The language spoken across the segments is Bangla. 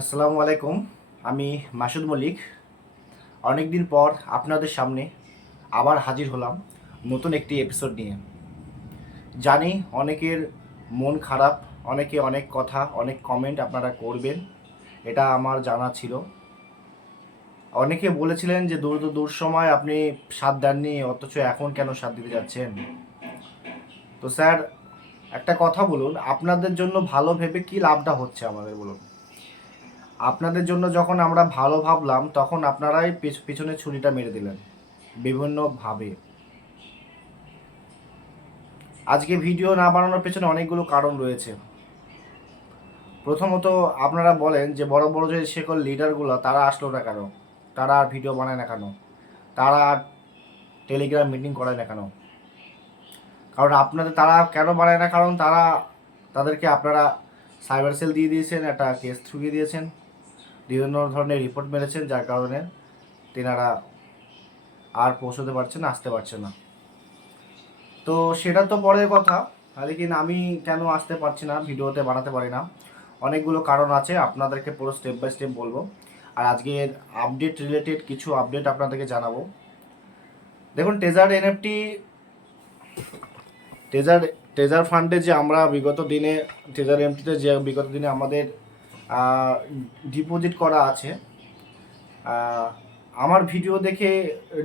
আসসালামু আলাইকুম, আমি মাসুদ মল্লিক। অনেক দিন পর আপনাদের সামনে আবার হাজির হলাম নতুন একটি এপিসোড নিয়ে। জানি অনেকের মন খারাপ, অনেকে অনেক কথা, অনেক কমেন্ট আপনারা করবেন, এটা আমার জানা ছিল। অনেকে বলেছিলেন যে দূর দূর সময় আপনি সাথ দেননি, অথচ এখন কেন সাথ দিতে যাচ্ছেন? তো স্যার, একটা কথা বলুন, আপনাদের জন্য ভালো ভেবে কি লাভটা হচ্ছে আমাদের, বলুন? আপনাদের জন্য যখন আমরা ভালো ভাবলাম, তখন আপনারাই পিছ- পিছনে ছুরিটা মেরে দিলেন, বিভিন্নভাবে। আজকে ভিডিও না বানানোর পেছনে অনেকগুলো কারণ রয়েছে। প্রথমত, আপনারা বলেন যে বড় বড় যে সকল লিডারগুলো, তারা আসলো না কেন? তারা আর ভিডিও বানায় না কেন? তারা আর টেলিগ্রাম মিটিং করায় না কেন? কারণ আপনাদের, তারা কেন বানায় না? কারণ তারা, তাদেরকে আপনারা সাইবার সেল দিয়ে দিয়েছেন, একটা কেস থ্রুয়ে দিয়েছেন। বিভিন্ন ধরনের রিপোর্ট মেরেছেন, যার কারণে তেনারা আর পৌঁছতে পারছেন, আসতে পারছে না। তো সেটা তো পরের কথা, লেকিন আমি কেন আসতে পারছি না, ভিডিওতে বানাতে পারি না। অনেকগুলো কারণ আছে, আপনাদেরকে পুরো স্টেপ বাই স্টেপ বলব। আর আজকের আপডেট রিলেটেড কিছু আপডেট আপনাদেরকে জানাব। দেখুন টেজার এনএফটি টেজার টেজার ফান্ডে যে আমরা বিগত দিনে টেজার এমটিতে যে বিগত দিনে আমাদের ডিপোজিট করা আছে। আমার ভিডিও দেখে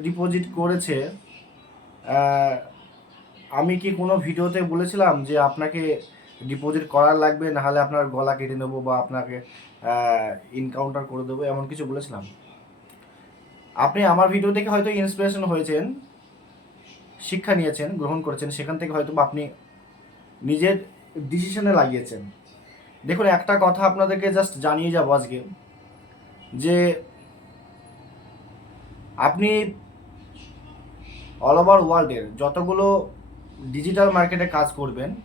ডিপোজিট করেছে। আমি কি কোনো ভিডিওতে বলেছিলাম যে আপনাকে ডিপোজিট করার লাগবে? নাহলে আপনার গলা কেটে নেব বা আপনাকে ইনকাউন্টার করে দেবো, এমন কিছু বলেছিলাম। আপনি আমার ভিডিও দেখে হয়তো ইন্সপিরেশন হয়েছেন, শিক্ষা নিয়েছেন, গ্রহণ করেছেন, সেখান থেকে হয়তো আপনি নিজের ডিসিশনে লাগিয়েছেন। দেখুন, একটা কথা আপনাদেরকে জাস্ট জানিয়ে যাব আজকে। যে আপনি অল ওভার ওয়ার্ল্ডের যতগুলো ডিজিটাল মার্কেটে কাজ করবেন,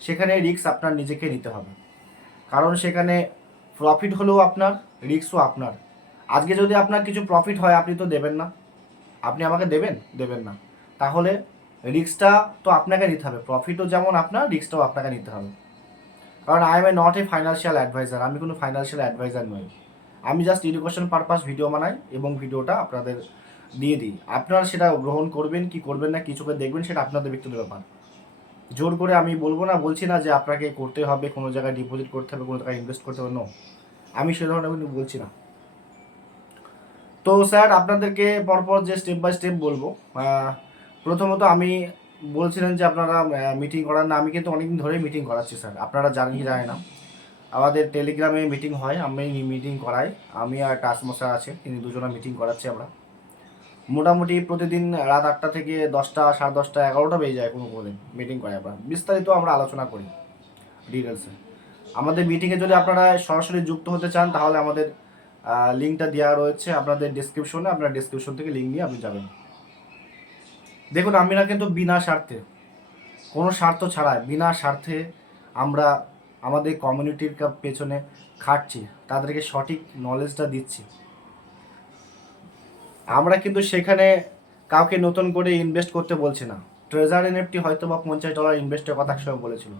সেখানে রিস্ক আপনার নিজেকে নিতে হবে। কারণ সেখানে প্রফিট হলেও আপনার রিস্কও আপনার। আজকে যদি আপনার কিছু প্রফিট হয়, আপনি তো দেবেন না। আপনি আমাকে দেবেন? দেবেন না। তাহলে রিস্কটা তো আপনাকে নিতে হবে। প্রফিটও যেমন আপনার রিক্সটাও আপনাকে নিতে হবে। কারণ I am a not a financial advisor আমি কোনো ফাইন্যান্সিয়াল অ্যাডভাইজার নই। আমি জাস্ট এডুকেশন পারপাস ভিডিও বানাই এবং ভিডিওটা আপনাদের দিয়ে দিই। আপনারা সেটা গ্রহণ করবেন, কি করবেন না কিছু করে দেখবেন সেটা আপনাদের ব্যক্তিগত ব্যাপার। জোর করে আমি বলব না, বলছি না যে আপনাকে করতে হবে, কোনো জায়গায় ডিপোজিট করতে হবে, কোনো জায়গায় ইনভেস্ট করতে হবে নো আমি সে ধরনের কোনো বলছি না। তো স্যার আপনাদেরকে পরপর যে স্টেপ বাই স্টেপ বলব প্রথমত আমি বলছিলেন যে আপনারা মিটিং করান না, আমি কিন্তু অনেকদিন ধরেই মিটিং করাচ্ছি স্যার আপনারা জানি জানেন না। আমাদের টেলিগ্রামে মিটিং হয়, আমি মিটিং করাই, আমি আর টাসমশাই আছে, তিনি দুজনা মিটিং করাচ্ছি আমরা। মোটামুটি প্রতিদিন রাত আটটা থেকে দশটা, সাড়ে দশটা, এগারোটা বেজে যায় কোনো কোনো দিন মিটিং করে আমরা। বিস্তারিত আমরা আলোচনা করি ডিটেলসে আমাদের মিটিংয়ে যদি আপনারা সরাসরি যুক্ত হতে চান, তাহলে আমাদের লিঙ্কটা দেওয়া রয়েছে আপনাদের ডিসক্রিপশনে আপনার ডিসক্রিপশন থেকে লিঙ্ক নিয়ে আপনি যাবেন। দেখুন, আমরা কিন্তু বিনা স্বার্থে, কোনো স্বার্থ ছাড়াই, বিনা স্বার্থে আমরা আমাদের কমিউনিটির পেছনে খাটছি, তাদেরকে সঠিক নলেজটা দিচ্ছি। আমরা কিন্তু সেখানে কাউকে নতুন করে ইনভেস্ট করতে বলছি না। ট্রেজার এনএফটি হয়তো বা পঞ্চাশ ডলার ইনভেস্টের কথা একসময় বলেছিল।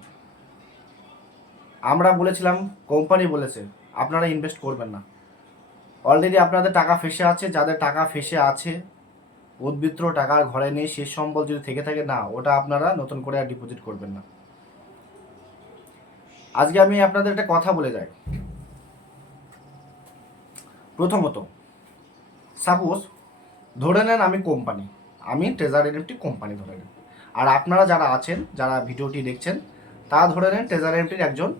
আমরা বলেছিলাম কোম্পানি বলেছে, আপনারা ইনভেস্ট করবেন না। অলরেডি আপনাদের টাকা ফেসে আছে, যাদের টাকা ফেসে আছে উদ্বৃত্ত টাকার ঘরে নেই শেষ সম্বল যদি থেকে থাকে, না, ওটা আপনারা নতুন করে আর ডিপোজিট করবেন না। আজকে আমি আপনাদের একটা কথা বলে যাই। প্রথমত সাপোজ ধরে নেন আমি কোম্পানি আমি ট্রেজার এনএফটি কোম্পানি ধরে নেন আর আপনারা যারা আছেন, যারা ভিডিওটি দেখছেন তারা ধরে নেন ট্রেজার এনএফটির একজন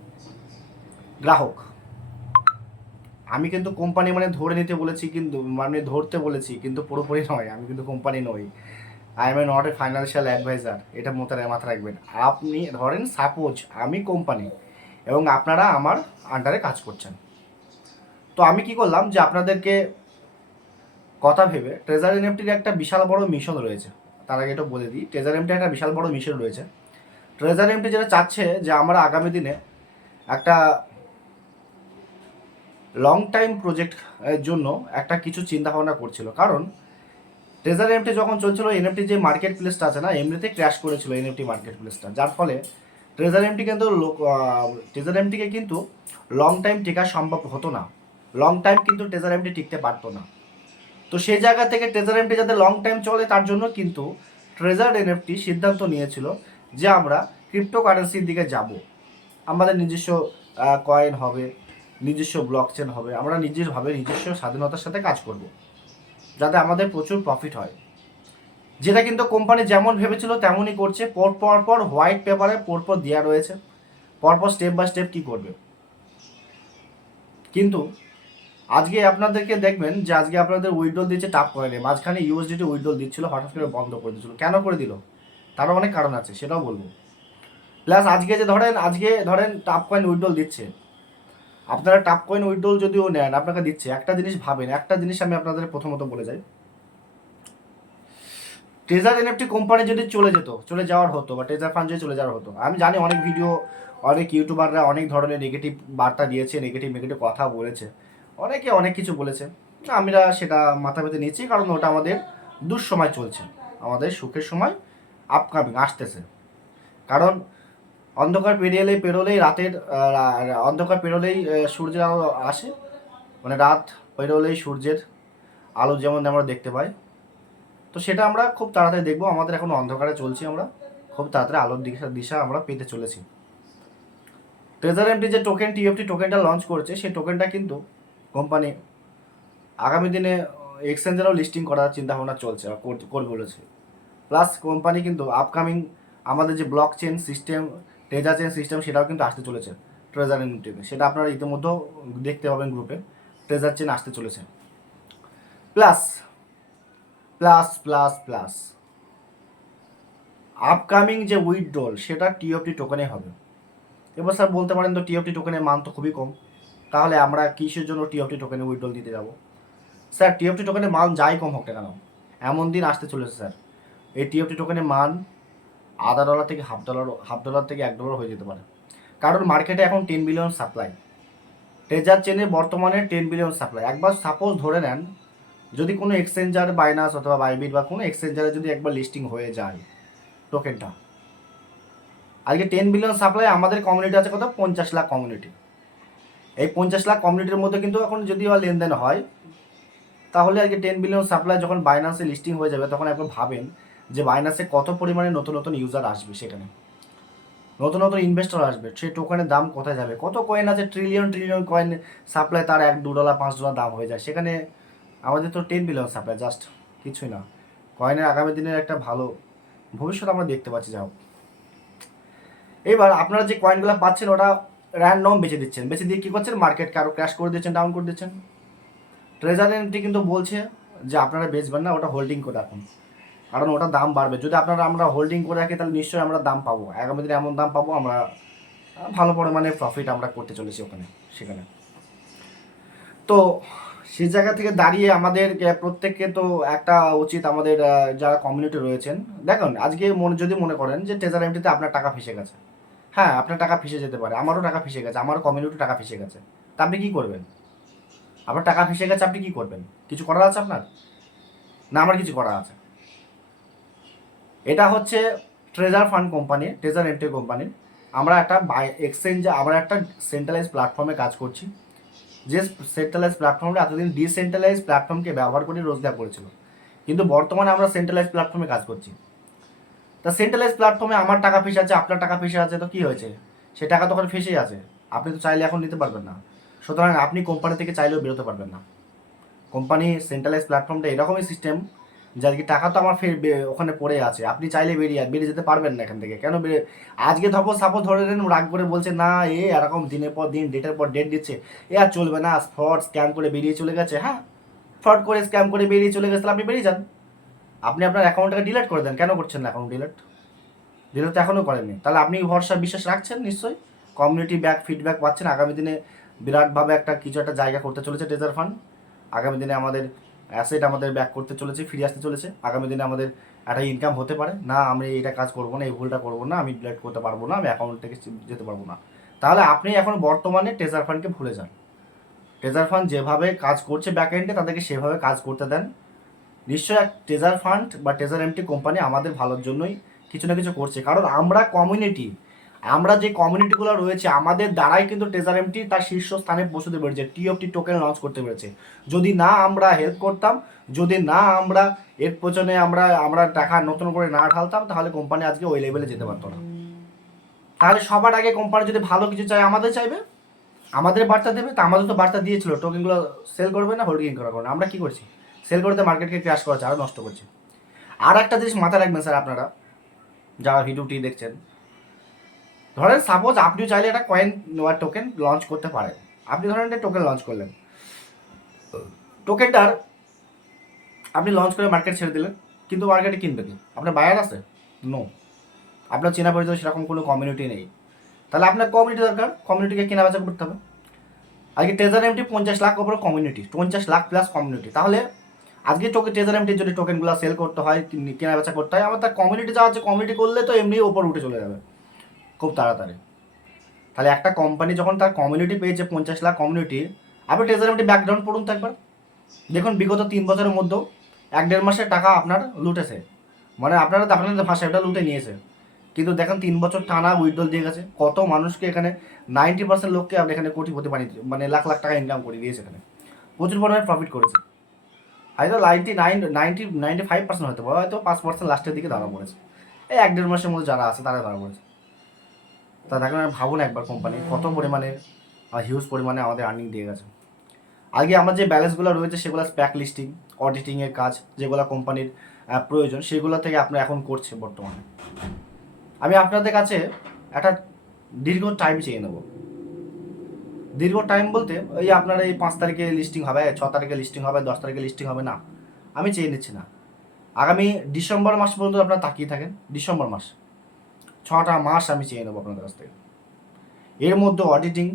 গ্রাহক। আমি কিন্তু কোম্পানি মানে ধরে নিতে বলেছি কিন্তু মানে ধরতে বলেছি, কিন্তু পুরোপুরি নয়। আমি কিন্তু কোম্পানি নই। I am a not a financial advisor এটা মাথায় মাথা রাখবেন। আপনি ধরেন সাপোজ আমি কোম্পানি এবং আপনারা আমার আন্ডারে কাজ করছেন। তো আমি কি করলাম যে আপনাদেরকে কথা ভেবে ট্রেজার এনএফটির একটা বিশাল বড় মিশন রয়েছে। তার আগে এটা বলে দিই। ট্রেজার এমটি একটা বিশাল বড় মিশন রয়েছে। ট্রেজার এমটি যেটা চাচ্ছে যে আমরা আগামী দিনে একটা লং টাইম প্রজেক্ট এর জন্য একটা কিছু চিন্তা ভাবনা করছিল। কারণ ট্রেজার এনএফটি যখন চলছিল এনএফটি যে মার্কেট প্লেসটা আছে না এমনিতে ক্র্যাশ করেছিল এনএফটি মার্কেট প্লেসটা যার ফলে ট্রেজার এমটি কিন্তু ট্রেজার এমটিকে কিন্তু লং টাইম টেকা সম্ভব হতো না। লং টাইম কিন্তু ট্রেজার এমটি টিকতে পারতো না। তো সেই জায়গা থেকে ট্রেজার এমটি যাতে লং টাইম চলে, তার জন্য কিন্তু ট্রেজার এনএফটি সিদ্ধান্ত নিয়েছিল যে আমরা ক্রিপ্টোকারেন্সির দিকে যাব। আমাদের নিজস্ব কয়েন হবে নিজস্ব ব্লক চেন হবে, আমরা নিজেরভাবে নিজস্ব স্বাধীনতার সাথে কাজ করব, যাতে আমাদের প্রচুর প্রফিট হয়। যেটা কিন্তু কোম্পানি যেমন ভেবেছিল তেমনই করছে পর পর পর হোয়াইট পেপারে পরপর দেওয়া রয়েছে, পরপর স্টেপ বাই স্টেপ কী করবে। কিন্তু আজকে আপনাদেরকে দেখবেন যে আজকে আপনাদের উইড্রোল দিচ্ছে টাপ কয়েনে মাঝখানে ইউএসডিটি উইড্রোল দিচ্ছিল, হঠাৎ করে বন্ধ করে দিচ্ছিল কেন করে দিল? তারও অনেক কারণ আছে, সেটাও বলব। প্লাস আজকে যে ধরেন, আজকে ধরেন টাপ কয়েন উইড্রোল দিচ্ছে আপনারা টাপ কয়েন উইড্রোল যদিও নেন, আপনাকে দিচ্ছে, একটা জিনিস ভাবেন, একটা জিনিস আমি আপনাদের প্রথমত বলে যাই। ট্রেজার এনএফটি কোম্পানি যদি চলে যেত, চলে যাওয়ার হতো বা ট্রেজার ফান্ড যদি চলে যাওয়ার হতো, আমি জানি অনেক ভিডিও অনেক ইউটিউবাররা অনেক ধরনের নেগেটিভ বার্তা দিয়েছে নেগেটিভ নেগেটিভ কথা বলেছে। অনেকে অনেক কিছু বলেছে। আমরা সেটা মাথা পেতে নিয়েছি কারণ ওটা আমাদের দুঃসময় চলছে। আমাদের সুখের সময় আপকামিং আসতেছে। কারণ অন্ধকার পেরিয়েলেই পেরোলেই রাতের অন্ধকার পেরোলেই সূর্যের আলো আসে। মানে রাত পেরোলেই সূর্যের আলো যেমন আমরা দেখতে পাই। তো সেটা আমরা খুব তাড়াতাড়ি দেখব। আমাদের এখন অন্ধকারে চলছি আমরা। খুব তাড়াতাড়ি আলোর দিশা দিশা আমরা পেতে চলেছি। ট্রেজার এমটি যে টোকেন টিএফটি টোকেনটা লঞ্চ করেছে, সেই টোকেনটা কিন্তু কোম্পানি আগামী দিনে এক্সচেঞ্জেরও লিস্টিং করার চিন্তাভাবনা চলছে করবে বলেছে। প্লাস কোম্পানি কিন্তু আপকামিং আমাদের যে blockchain system treasure chain system সেটাও কিন্তু আসতে চলেছে ট্রেজার এমটিতে সেটা আপনারা ইতিমধ্যেও দেখতে পাবেন গ্রুপে ট্রেজার চেন আসতে চলেছে। Plus plus plus plus upcoming যে উইথড্রল সেটা টিওপি টোকেনে হবে। এবার স্যার বলতে পারেন তো টিওপি টোকেনের মান তো খুবই কম। তাহলে আমরা কিসের জন্য টিওপি টোকেনে উইথড্রল দিতে যাব? স্যার টিওপি টোকেনের মান যাই কম হোক কেন, এমন দিন আসতে চলেছে স্যার এই টিওপি টোকেনের মান আধা ডলার থেকে হাফ ডলার হাফ ডলার থেকে এক ডলার হয়ে যেতে পারে। কারণ মার্কেটে এখন টেন বিলিয়ন সাপ্লাই ট্রেজার চেনে বর্তমানে টেন বিলিয়ন সাপ্লাই একবার সাপোজ ধরে নেন, যদি কোনো এক্সচেঞ্জার বাইনাস অথবা বাইবিট বা কোনো এক্সচেঞ্জারে যদি একবার লিস্টিং হয়ে যায় টোকেনটা আজকে টেন বিলিয়ন সাপ্লাই আমাদের কমিউনিটি আছে কত পঞ্চাশ লাখ কমিউনিটি এই পঞ্চাশ লাখ কমিউনিটির মধ্যে কিন্তু এখন যদি বা লেনদেন হয়, তাহলে আজকে টেন বিলিয়ন সাপ্লাই যখন বাইনান্সে লিস্টিং হয়ে যাবে, তখন একবার ভাবেন যে বাইনান্সে কত পরিমাণে নতুন নতুন ইউজার আসবে সেখানে। নতুন নতুন ইনভেস্টর আসবে, সেই টোকেনের দাম কোথায় যাবে? কত কয়েন আছে? ট্রিলিয়ন ট্রিলিয়ন কয়েন সাপ্লাই তার এক, দু ডলার পাঁচ ডলার দাম হয়ে যায়। সেখানে আমাদের তো টেন বিলিয়ন সাপ্লাই জাস্ট কিছুই না। কয়েনের আগামী দিনের একটা ভালো ভবিষ্যৎ আমরা দেখতে পাচ্ছি যাও এবার আপনারা যে কয়েনগুলো পাচ্ছেন, ওটা র্যান্ডম বেচে দিচ্ছেন। বেচে দিয়ে কী করছেন? মার্কেট কারও ক্র্যাশ করে দিচ্ছেন ডাউন করে দিচ্ছেন। ট্রেজার কিন্তু বলছে যে আপনারা বেচবেন না, ওটা হোল্ডিং করে রাখুন। কারণ ওটা দাম বাড়বে। যদি আপনারা আমরা হোল্ডিং করে রাখি, তাহলে নিশ্চয়ই আমরা দাম পাবো। আগামী দিনে এমন দাম পাবো, আমরা ভালো পরিমাণে প্রফিট আমরা করতে চলেছি ওখানে, সেখানে। তো সেই জায়গা থেকে দাঁড়িয়ে আমাদের প্রত্যেককে তো একটা উচিত আমাদের যারা কমিউনিটি রয়েছেন। দেখুন, আজকে মনে, যদি মনে করেন যে ট্রেজার এমটিতে আপনার টাকা ফেসে গেছে। হ্যাঁ আপনার টাকা ফেসে যেতে পারে, আমারও টাকা ফেসে গেছে আমারও কমিউনিটি টাকা ফেসে গেছে। তা আপনি কী করবেন? আপনার টাকা ফেসে গেছে, আপনি কী করবেন? কিছু করার আছে আপনার? না, আমার কিছু করার আছে। এটা হচ্ছে treasure fund company treasure entry company আমরা একটা বাই এক্সচেঞ্জে আমরা একটা সেন্ট্রালাইজ প্ল্যাটফর্মে কাজ করছি। যে সেন্ট্রালাইজ প্ল্যাটফর্মে এতদিন ডিসেন্ট্রালাইজ প্ল্যাটফর্মকে ব্যবহার করে রোজগার করেছিল। কিন্তু বর্তমানে আমরা সেন্ট্রালাইজ প্ল্যাটফর্মে কাজ করছি। তা সেন্ট্রালাইজ প্ল্যাটফর্মে আমার টাকা ফেসে আছে, আপনার টাকা ফেসে আছে, তো কী হয়েছে? সে টাকা তখন ফেসেই আছে। আপনি তো চাইলে এখন নিতে পারবেন না। সুতরাং আপনি কোম্পানি থেকে চাইলেও বেরোতে পারবেন না। কোম্পানি সেন্ট্রালাইজ প্ল্যাটফর্মটা এরকমই সিস্টেম যে আজকে টাকা তো আমার ফের ওখানে পড়ে আছে। আপনি চাইলে বেরিয়ে বেরিয়ে যেতে পারবেন না এখান থেকে। কেন বেরিয়ে আজকে ধরো সাপোজ ধরে নেন, রাগ করে বলছে, না, এ এরকম দিনের পর দিন ডেটের পর ডেট দিচ্ছে। এ আর চলবে না ফ্রড স্ক্যাম করে বেরিয়ে চলে গেছে। হ্যাঁ ফ্রড করে স্ক্যাম করে বেরিয়ে চলে গেছে আপনি বেরিয়ে যান। আপনি আপনার অ্যাকাউন্টটাকে ডিলিট করে দেন। কেন করছেন না অ্যাকাউন্ট ডিলিট ডিলেট তো এখনও করেননি। তাহলে আপনি ভরসা, বিশ্বাস রাখছেন নিশ্চয়ই? কমিউনিটি ব্যাক ফিডব্যাক পাচ্ছেন। আগামী দিনে বিরাটভাবে একটা কিছু একটা জায়গা করতে চলেছে ট্রেজার ফান্ড আগামী দিনে আমাদের অ্যাসেট আমাদের ব্যাক করতে চলেছে, ফিরে আসতে চলেছে। আগামী দিনে আমাদের একটা ইনকাম হতে পারে। না আমি এটা কাজ করব না, এই ভুলটা করব না, আমি ডিলেট করতে পারব না, আমি অ্যাকাউন্ট থেকে যেতে পারব না। তাহলে আপনি এখন বর্তমানে ট্রেজার ফান্ডকে ভুলে যান। ট্রেজার ফান্ড যেভাবে কাজ করছে ব্যাক এন্ডে তাদেরকে সেভাবে কাজ করতে দেন। নিশ্চয়ই এক ট্রেজার ফান্ড বা ট্রেজার এমটি কোম্পানি আমাদের ভালোর জন্যই কিছু না কিছু করছে। কারণ আমরা কমিউনিটি আমরা যে কমিউনিটিগুলো রয়েছে, আমাদের দ্বারাই কিন্তু ট্রেজার এমটি তার শীর্ষ স্থানে পৌঁছতে পেরেছে T of T token launch করতে পেরেছে। যদি না আমরা হেল্প করতাম, যদি না আমরা এর পেছনে আমরা আমরা টাকা নতুন করে না ঢালতাম, তাহলে কোম্পানি আজকে ওই লেভেলে যেতে পারতো না। তাহলে সবার আগে কোম্পানি যদি ভালো কিছু চায়, আমাদের চাইবে? আমাদের বার্তা দেবে? তা আমাদের তো বার্তা দিয়েছিল টোকেনগুলো সেল করবে না হোল্ডিং করা করবে আমরা কি করছি? সেল করতে মার্কেটকে ক্র্যাশ করাচ্ছে আরও নষ্ট করছি। আর একটা জিনিস মাথায় রাখবেন স্যার আপনারা, যারা ভিডিওটি দেখছেন ধরেন সাপোজ আপনিও চাইলে একটা কয়েন নেওয়ার টোকেন লঞ্চ করতে পারেন। আপনি ধরেন একটা টোকেন লঞ্চ করলেন। টোকেনটার আপনি লঞ্চ করে মার্কেট ছেড়ে দিলেন, কিন্তু মার্কেটে কিনবে কি আপনার বায়ার আছে? নো আপনার চেনা পরিচয় সেরকম কোনো কমিউনিটি নেই। তাহলে আপনার কমিউনিটি দরকার। কমিউনিটিকে কেনা বেচা করতে হবে। আজকে ট্রেজার এমটি পঞ্চাশ লাখ ওপর কমিউনিটি পঞ্চাশ লাখ প্লাস কমিউনিটি তাহলে আজকে টোকে ট্রেজার এমটির যদি টোকেনগুলো সেল করতে হয়, কিন- বেচা করতে হয় আমার তার কমিউনিটি যাওয়া আছে কমিউনিটি করলে তো এমনি ওপর উঠে চলে যাবে। খুব তাড়াতাড়ি। তাহলে একটা কোম্পানি যখন তার কমিউনিটি পেয়েছে, পঞ্চাশ লাখ কমিউনিটি আপনি ট্রেজার এমটি ব্যাকগ্রাউন্ড পড়ুন তো একবার। দেখুন, বিগত তিন বছরের মধ্যেও এক দেড় মাসের টাকা আপনার লুটেছে। মানে আপনারা আপনাদের ভাষায় ওটা লুটে নিয়েছে। কিন্তু দেখেন, তিন বছর টানা উইথড্রল দিয়ে গেছে। কত মানুষকে এখানে নাইনটি পার্সেন্ট লোককে আপনি এখানে কোটিপতি বানিয়ে মানে লাখ লাখ টাকা ইনকাম করে দিয়েছে এখানে। প্রচুর পরিমাণে প্রফিট করেছে। হয়তো ninety nine ninety ninety five percent পারে হয়তো পাঁচ পার্সেন্ট লাস্টের দিকে ধরা পড়েছে। এই এক দেড় মাসের মধ্যে যারা আছে তারা ধরা পড়েছে। তা দেখেন ভাবুন একবার কোম্পানি কত পরিমাণে হিউজ পরিমাণে আমাদের আর্নিং দিয়ে গেছে। আগে আমার যে ব্যালেন্সগুলো রয়েছে, সেগুলো স্প্যাক লিস্টিং অডিটিংয়ের কাজ, যেগুলো কোম্পানির প্রয়োজন, সেগুলো থেকে আপনার এখন করছে বর্তমানে। আমি আপনাদের কাছে একটা দীর্ঘ টাইম চেয়ে নেব। দীর্ঘ টাইম বলতে ওই আপনার এই পাঁচ তারিখে লিস্টিং হবে, ছ তারিখে লিস্টিং হবে, দশ তারিখে লিস্টিং হবে, না। আমি চেয়ে নিচ্ছি না। আগামী ডিসেম্বর মাস পর্যন্ত আপনারা তাকিয়ে থাকেন, ডিসেম্বর মাস। ছটা মাস আমি চেয়ে নেব আপনাদের কাছ থেকে। এর মধ্যে অডিটিং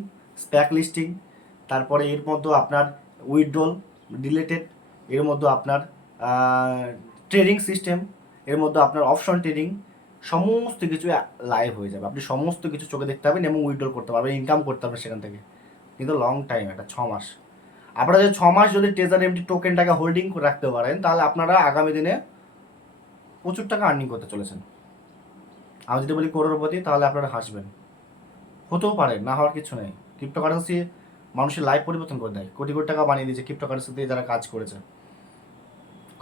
স্প্যাক লিস্টিং তারপরে এর মধ্যে আপনার উইথড্রল রিলেটেড এর মধ্যে আপনার ট্রেডিং সিস্টেম এর মধ্যে আপনার অপশন ট্রেডিং সমস্ত কিছু লাইভ হয়ে যাবে। আপনি সমস্ত কিছু চোখে দেখতে পাবেন এবং উইথড্রল করতে পারবেন ইনকাম করতে পারবেন সেখান থেকে। কিন্তু লং টাইম এটা ছ মাস। আপনারা যদি ছ মাস যদি ট্রেজার এমটি টোকেনটাকে হোল্ডিং রাখতে পারেন, তাহলে আপনারা আগামী দিনে প্রচুর টাকা আর্নিং করতে চলেছেন। আমি যদি বলি করোড়পতি, তাহলে আপনারা হাসবেন। হতেও পারে, না হওয়ার কিছু নেই। ক্রিপ্টোকারেন্সি মানুষের লাইফ পরিবর্তন করে দেয়। কোটি কোটি টাকা বানিয়ে দিয়েছে ক্রিপ্টোকারেন্সি দিয়ে যারা কাজ করেছে।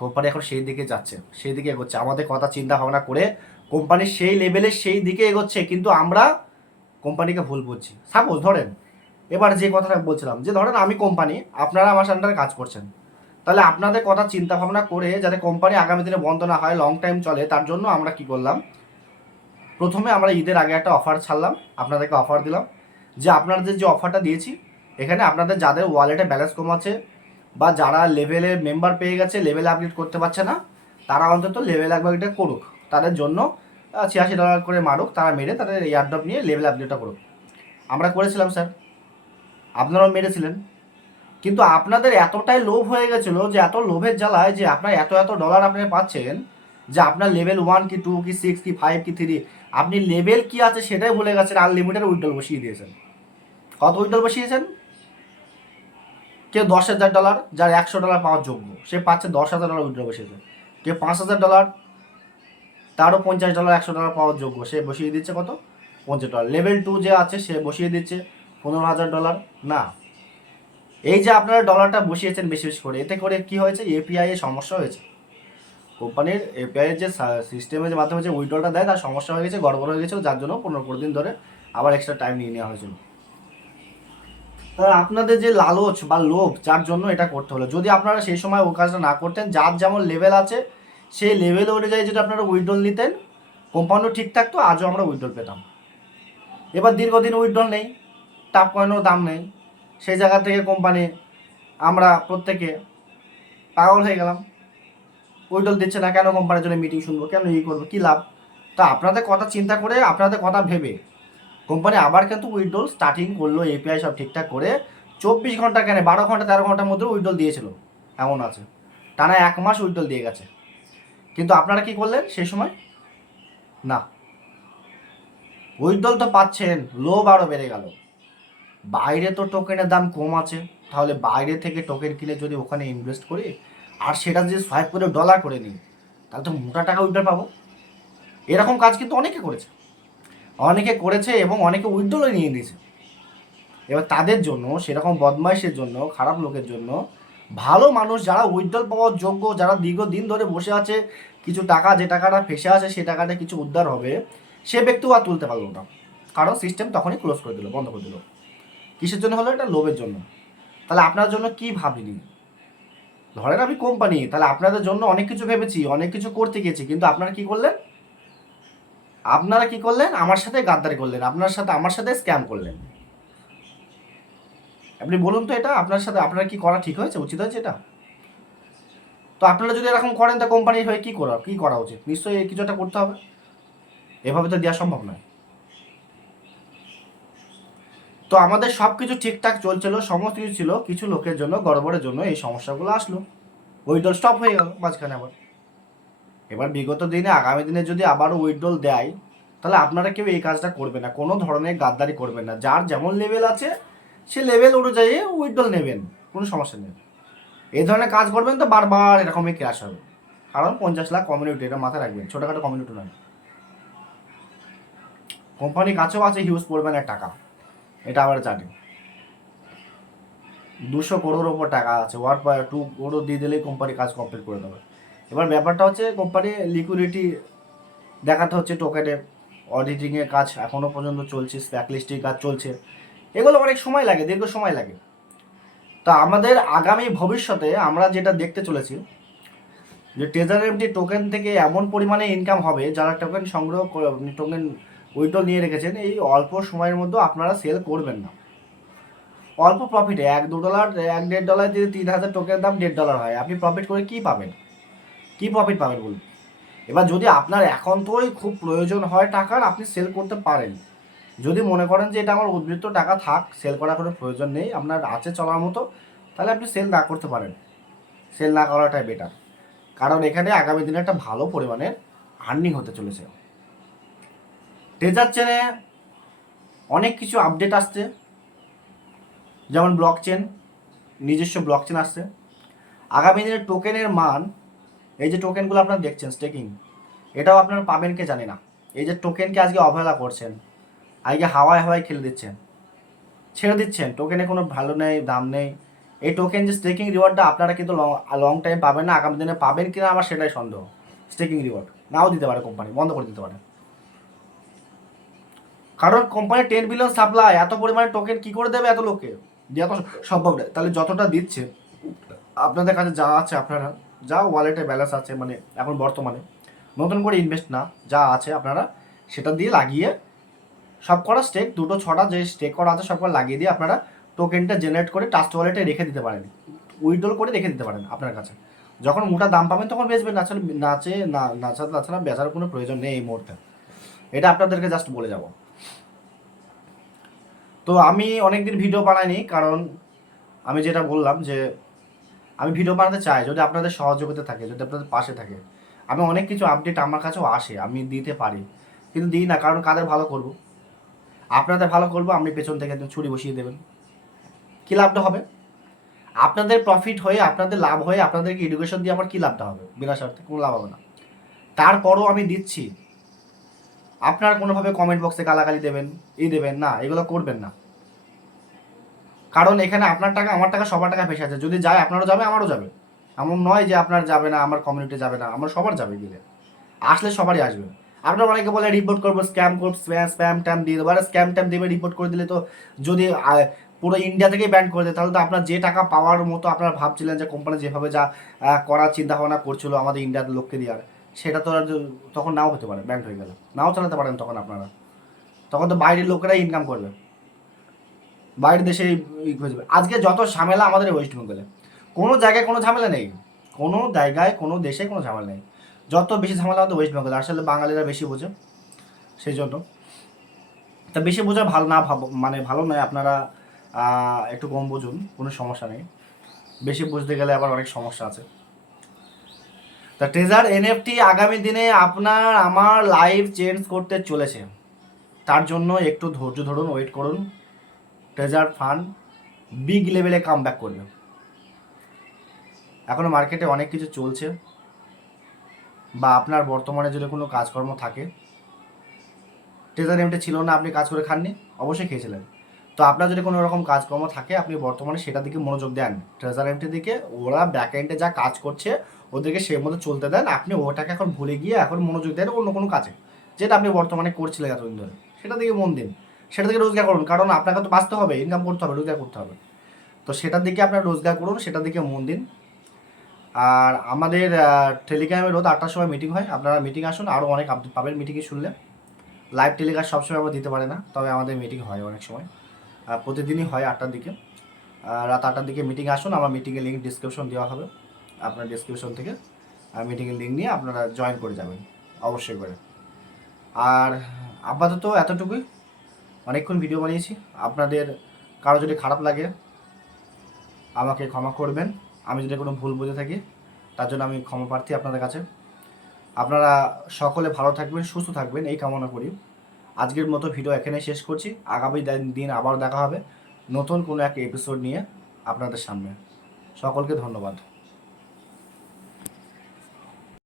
কোম্পানি এখন সেই দিকে যাচ্ছে, সেই দিকে এগোচ্ছে। আমাদের কথা চিন্তা ভাবনা করে কোম্পানি সেই লেভেলে সেই দিকে এগোচ্ছে, কিন্তু আমরা কোম্পানিকে ভুল বুঝছি। সাপোজ ধরেন, এবার যে কথাটা বলছিলাম, যে ধরেন আমি কোম্পানি আপনারা আমার আন্ডারে কাজ করছেন। তাহলে আপনাদের কথা চিন্তা ভাবনা করে যাতে কোম্পানি আগামী দিনে বন্ধ না হয় লং টাইম চলে, তার জন্য আমরা কি করলাম? প্রথমে আমরা ঈদের আগে একটা অফার ছাড়লাম, আপনাদেরকে অফার দিলাম। যে আপনাদের যে অফারটা দিয়েছি, এখানে আপনাদের যাদের ওয়ালেটে ব্যালেন্স কম আছে বা যারা লেভেলে মেম্বার পেয়ে গেছে লেভেল আপডেট করতে পারছে না, তারা অন্তত লেভেল আপডেটটা করুক। তাদের জন্য ছিয়াশি ডলার করে মারুক, তারা মেরে তাদের এয়ারড্রপ নিয়ে লেভেল আপডেটটা করুক। আমরা করেছিলাম স্যার আপনারাও মেরেছিলেন। কিন্তু আপনাদের এতটাই লোভ হয়ে গেছিল, যে এত লোভের জ্বালায় যে আপনার এত এত ডলার আপনি পাচ্ছেন, যে আপনার লেভেল ওয়ান কি টু কি সিক্স কি ফাইভ কি থ্রি আপনি লেভেল কি আছে সেটাই ভুলে গেছেন আনলিমিটেড উইড্রল বসিয়ে দিয়েছেন। কত উইড্রল বসিয়েছেন? কেউ দশ হাজার ডলার যার একশো ডলার পাওয়ার যোগ্য, সে পাচ্ছে দশ হাজার ডলার উইড্রল বসিয়েছে। কেউ পাঁচ হাজার ডলার তারও পঞ্চাশ ডলার একশো ডলার পাওয়ার যোগ্য, সে বসিয়ে দিচ্ছে কত? পঞ্চাশ ডলার লেভেল টু যে আছে, সে বসিয়ে দিচ্ছে পনেরো হাজার ডলার না। এই যে আপনারা ডলারটা বসিয়েছেন বেশি বেশি করে, এতে করে কি হয়েছে? এপিআই এর সমস্যা হয়েছে। কোম্পানির এপিআই এর যে সিস্টেমের যে মাধ্যমে যে উইড্রলটা দেয়, তার সমস্যা হয়ে গেছে, গড়বড় হয়ে গেছিল যার জন্য পনেরো কুড়ি দিন ধরে আবার এক্সট্রা টাইম নিয়ে নেওয়া হয়েছিল। আপনাদের যে লালচ বা লোভ, যার জন্য এটা করতে হলো, যদি আপনারা সেই সময় ও কাজটা না করতেন, যার যেমন লেভেল আছে, সেই লেভেল অনুযায়ী যদি আপনারা উইড্রল নিতেন, কোম্পানিও ঠিক থাকতো, আজও আমরা উইড্রল পেতাম। এবার দীর্ঘদিন উইড্রল নেই টাপ কয়েনও দাম নেই, সেই জায়গা থেকে কোম্পানি, আমরা প্রত্যেকে পাগল হয়ে গেলাম। উইড্রল দিচ্ছে না কেন কোম্পানির জন্য মিটিং শুনব, কেন ই করব, কী লাভ? তা আপনাদের কথা চিন্তা করে, আপনাদের কথা ভেবে কোম্পানি আবার কিন্তু উইড্রল স্টার্টিং করল এপিআই সব ঠিকঠাক করে, চব্বিশ ঘণ্টা কেন, বারো ঘণ্টা, তেরো ঘণ্টার মধ্যে উইড্রল দিয়েছিল, এমন আছে। টানা এক মাস উইড্রল দিয়ে গেছে। কিন্তু আপনারা কি করলেন সেই সময়? না। উইড্রল তো পাচ্ছেন, লোভ আরও বেড়ে গেল। বাইরে তো টোকেনের দাম কম আছে, তাহলে বাইরে থেকে টোকেন কিনে যদি ওখানে ইনভেস্ট করি আর সেটা যদি সোয়াইপ করে ডলার করে নিই, তাহলে তো মোটা টাকা উইড্রল পাবো। এরকম কাজ কিন্তু অনেকে করেছে। অনেকে করেছে এবং অনেকে উইথড্রলে নিয়ে নিয়েছে। এবার তাদের জন্য, সেরকম বদমাইশের জন্য, খারাপ লোকের জন্য, ভালো মানুষ যারা উইথড্রল পাওয়ার যোগ্য, যারা দীর্ঘদিন ধরে বসে আছে, কিছু টাকা, যে টাকাটা ফেসে আছে, সে টাকাটা কিছু উদ্ধার হবে, সে ব্যক্তিও আর তুলতে পারল না। কারণ সিস্টেম তখনই ক্লোজ করে দিল, বন্ধ করে দিল। কিসের জন্য হলো? এটা লোভের জন্য। তাহলে আপনার জন্য কি ভাবিনি? ধরেন আমি কোম্পানি তাহলে আপনাদের জন্য অনেক কিছু ভেবেছি, অনেক কিছু করতে গেছি কিন্তু আপনারা কি করলেন? আপনারা কি করলেন? আমার সাথে গাদ্দারি করলেন, আপনার সাথে, আমার সাথে স্ক্যাম করলেন। আপনি বলুন তো এটা, আপনার সাথে, আপনারা কি করা ঠিক হয়েছে? উচিত হয়েছে এটা? তো আপনারা যদি এরকম করেন, তা কোম্পানির হয়ে কি করা কি করা উচিত? নিশ্চয়ই কিছু একটা করতে হবে। এভাবে তো দেওয়া সম্ভব নয়। তো আমাদের সব কিছু ঠিকঠাক চলছিল, সমস্ত কিছু ছিল, কিছু লোকের জন্য, গড়বড়ের জন্য এই সমস্যাগুলো আসলো। উইড্রল স্টপ হয়ে গেল মাঝখানে আবার। এবার বিগত দিনে, আগামী দিনে যদি আবারও উইড্রল দেয়, তাহলে আপনারা কেউ এই কাজটা করবে না, কোনো ধরনের গাদ্দারি করবেন না। যার যেমন লেভেল আছে, সে লেভেল অনুযায়ী উইড্রল নেবেন, কোনো সমস্যা নেই। এই ধরনের কাজ করবেন তো বারবার এরকমই ক্রাশ হবে। কারণ পঞ্চাশ লাখ কমিউনিটি এটা মাথায় রাখবেন, ছোটোখাটো কমিউনিটি নয়। কোম্পানির কাছেও আছে হিউজ পরিমাণের টাকা। এটা আবার জানি। দুশো করোড় ওপর টাকা আছে ওয়ার পর টু করোড় দিয়ে দিলেই কোম্পানি কাজ কমপ্লিট করে দেবে। এবার ব্যাপারটা হচ্ছে কোম্পানি লিকুইডিটি দেখাতে হচ্ছে টোকেনে অডিটিংয়ের কাজ এখনও পর্যন্ত চলছে স্প্যাকলিস্টিং কাজ চলছে। এগুলো অনেক সময় লাগে, দীর্ঘ সময় লাগে। তা আমাদের আগামী ভবিষ্যতে আমরা যেটা দেখতে চলেছি, যে ট্রেজার এমটি টোকেন থেকে এমন পরিমাণে ইনকাম হবে যারা টোকেন সংগ্রহ টোকেন উইড্রল নিয়ে রেখেছেন, এই অল্প সময়ের মধ্যে আপনারা সেল করবেন না। অল্প প্রফিটে এক দু ডলার এক দেড় ডলার যদি তিন হাজার টোকেনের দাম দেড় ডলার হয়, আপনি প্রফিট করে কি পাবেন? কি প্রফিট পাবেন বলুন? এবার যদি আপনার এখন তোই খুব প্রয়োজন হয় টাকার, আপনি সেল করতে পারেন। যদি মনে করেন যে এটা আমার উদ্বৃত্ত টাকা থাক সেল করার কোনো প্রয়োজন নেই, আপনার আছে চলার মতো, তাহলে আপনি সেল না করতে পারেন। সেল না করাটাই বেটার কারণ এখানে আগামী দিনে একটা ভালো পরিমাণের আর্নিং হতে চলেছে। ট্রেজার চেনে অনেক কিছু আপডেট আসছে। যেমন ব্লক চেন নিজস্ব ব্লক চেন আসছে। আগামী দিনে টোকেনের মান, এই যে টোকেনগুলো আপনারা দেখছেন স্টেকিং এটাও আপনারা পাবেন কে জানি না। এই যে টোকেনকে আজকে অবহেলা করছেন, আজকে হাওয়ায় হাওয়ায় খেলে দিচ্ছেন, ছেড়ে দিচ্ছেন টোকেনে কোনো ভালো নেই, দাম নেই। এই টোকেন যে স্টেকিং রিওয়ার্ডটা আপনারা কিন্তু লং লং টাইম পাবেন না, আগামী দিনে পাবেন কিনা আমার সেটাই সন্দেহ। স্টেকিং রিওয়ার্ড নাও দিতে পারে কোম্পানি বন্ধ করে দিতে পারে। কারণ কোম্পানি টেন বিলিয়ন সাপ্লাই এত পরিমাণে টোকেন কি করে দেবে এত লোকে? দেওয়া তো সম্ভব নয়। তাহলে যতটা দিচ্ছে, আপনাদের কাছে যা আছে আপনারা, যা ওয়ালেটে ব্যালেন্স আছে মানে এখন বর্তমানে, নতুন করে ইনভেস্ট না, যা আছে আপনারা সেটা দিয়ে লাগিয়ে সব করা স্টেক দুটো, ছটা যে স্টেক করা আছে সব করা লাগিয়ে দিয়ে আপনারা টোকেনটা জেনারেট করে টাস্ট ওয়ালেটে রেখে দিতে পারেন। উইড্রল করে রেখে দিতে পারেন আপনার কাছে। যখন মোটা দাম পাবেন তখন বেচবেন নাচলে নাচে না নাচা তাছাড়া বেচার কোনো প্রয়োজন নেই এই মুহূর্তে। এটা আপনাদেরকে জাস্ট বলে যাব। তো আমি অনেকদিন ভিডিও বানাইনি, কারণ আমি যেটা বললাম যে আমি ভিডিও বানাতে চাই, যদি আপনাদের সহযোগিতা থাকে, যদি আপনাদের পাশে থাকে। আমি অনেক কিছু আপডেট আমার কাছেও আসে, আমি দিতে পারি, কিন্তু দিই না, কারণ কাদের ভালো করব? আপনাদের ভালো করব, আপনি পেছন থেকে একদম ছুরি বসিয়ে দেবেন। কী লাভটা হবে? আপনাদের প্রফিট হয়ে, আপনাদের লাভ হয়ে, আপনাদেরকে এডুকেশন দিয়ে আমার কী লাভটা হবে? বিনা স্বার্থে কোনো লাভ হবে না। তারপরও আমি দিচ্ছি আপনারা কোনোভাবে কমেন্ট বক্সে গালাগালি দেবেন এই দেবেন, না, এগুলো করবেন না। কারণ এখানে আপনার টাকা, আমার টাকা, সবার টাকা ভেসে আছে যদি যায়, আপনারও যাবে, আমারও যাবে। এমন নয় যে আপনার যাবে না, আমার কমিউনিটি যাবে না, আমার সবার যাবে গেলে। আসলে সবারই আসবে। আপনার অনেকে বলে রিপোর্ট করব স্ক্যাম করব স্প্যাম ট্যাম দিয়ে দেবো। আর স্ক্যাম ট্যাম দেবে রিপোর্ট করে দিলে তো যদি পুরো ইন্ডিয়া থেকেই ব্যান করে দেয়, তাহলে তো আপনার যে টাকা পাওয়ার মতো আপনারা ভাবছিলেন যে কোম্পানি যেভাবে যা করার চিন্তা ভাবনা করছিল আমাদের ইন্ডিয়ার লোককে দেওয়ার সেটা তো তখন নাও হতে পারে ব্যান্ড হয়ে গেলে। নাও চালাতে পারেন তখন আপনারা। তখন তো বাইরের লোকেরাই ইনকাম করবে। বাইরের দেশে যাবে আজকে যত ঝামেলা আমাদের ওয়েস্ট বেঙ্গলে কোনো জায়গায় কোনো ঝামেলা নেই। কোনো জায়গায়, কোনো দেশে কোনো ঝামেলা নেই। যত বেশি ঝামেলা আমাদের ওয়েস্ট বেঙ্গলে আসলে বাঙালিরা বেশি বোঝে সেই জন্য তা বেশি বোঝা ভালো না ভাব মানে ভালো নয়, আপনারা একটু কম বুঝুন, কোনো সমস্যা নেই। বেশি বুঝতে গেলে আবার অনেক সমস্যা আছে। তা ট্রেজার এনএফটি আগামী দিনে আপনার আমার লাইফ চেঞ্জ করতে চলেছে। তার জন্য একটু ধৈর্য ধরুন ওয়েট করুন। ট্রেজার ফান্ড বিগ লেভেলে কাম ব্যাক করবে। এখনও মার্কেটে অনেক কিছু চলছে বা আপনার বর্তমানে যদি কোনো কাজকর্ম থাকে। ট্রেজার এমটে ছিল না, আপনি কাজ করে খাননি, অবশ্যই খেয়েছিলেন। তো আপনার যদি কোনো রকম কাজকর্ম থাকে, আপনি বর্তমানে সেটার দিকে মনোযোগ দেন। ট্রেজার এমটির দিকে, ওরা ব্যাক এন্ডে যা কাজ করছে, ওদেরকে সেই মতো চলতে দেন। আপনি ওটাকে এখন ভুলে গিয়ে এখন মনোযোগ দেন অন্য কোনো কাজে, যেটা আপনি বর্তমানে করছিলেন এতদিন ধরে। সেটা দিকে মন দিন। সেটা থেকে রোজগার করুন, কারণ আপনাকে তো বাঁচতে হবে ইনকাম করতে হবে, রোজগার করতে হবে। তো সেটার দিকে আপনার রোজগার করুন, সেটার দিকে মন দিন। আর আমাদের টেলিগ্রামে রোজ আটটার সময় মিটিং হয়। আপনারা মিটিং আসুন আরও অনেক আপডেট পাবেন মিটিংয়ে শুনলে। লাইভ টেলিকাস্ট সবসময় আমরা দিতে পারে না, তবে আমাদের মিটিং হয় অনেক সময়। প্রতিদিনই হয় আটটার দিকে। রাত আটটার দিকে মিটিং আসুন, আমার মিটিংয়ের লিঙ্ক ডিসক্রিপশন দেওয়া হবে। আপনার ডিসক্রিপশন থেকে মিটিংয়ের লিঙ্ক নিয়ে আপনারা জয়েন করে যাবেন, অবশ্যই করে। আর আপাতত এতটুকুই। অনেকক্ষণ ভিডিও বানিয়েছি। আপনাদের কারও যদি খারাপ লাগে, আমাকে ক্ষমা করবেন। আমি যদি কোনো ভুল বুঝে থাকি, তার জন্য আমি ক্ষমা প্রার্থী আপনাদের কাছে। আপনারা সকলে ভালো থাকবেন, সুস্থ থাকবেন, এই কামনা করি। আজকের মতো ভিডিও এখানে শেষ করছি। আগামী দিন- আবার দেখা হবে নতুন কোনো এক এপিসোড নিয়ে আপনাদের সামনে। সকলকে ধন্যবাদ।